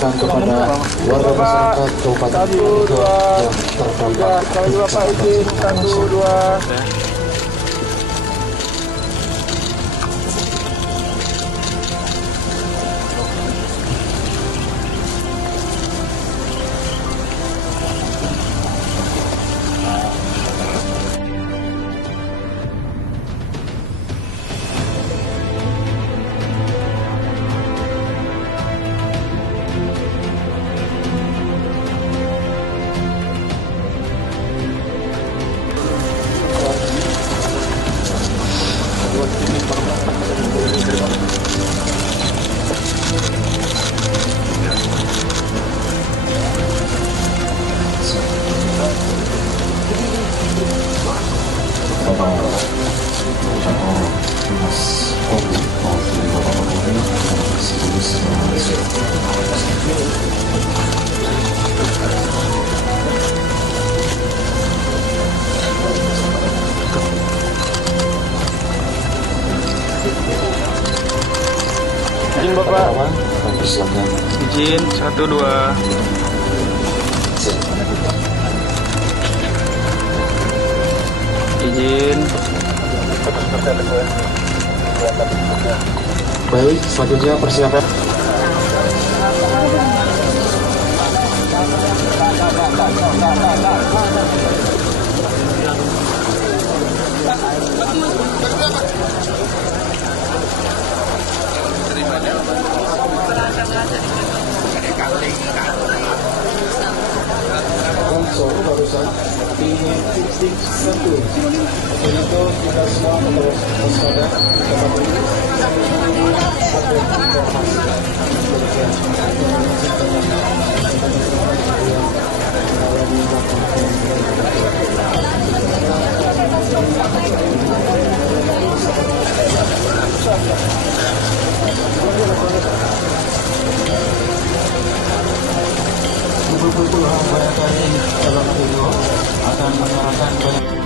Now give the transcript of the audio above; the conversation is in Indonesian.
Dan kepada warga masyarakat Kabupaten Probolinggo yang terdampak Kami Bapak izin 1, 2. Izin Bapak. Silakan. Izin 1, 2. Izin. Baik, selanjutnya persiapan. Solo barusan di titik 1 untuk kita semua terus waspada betul-betul barangkali dalam video akan mengarahkan banyak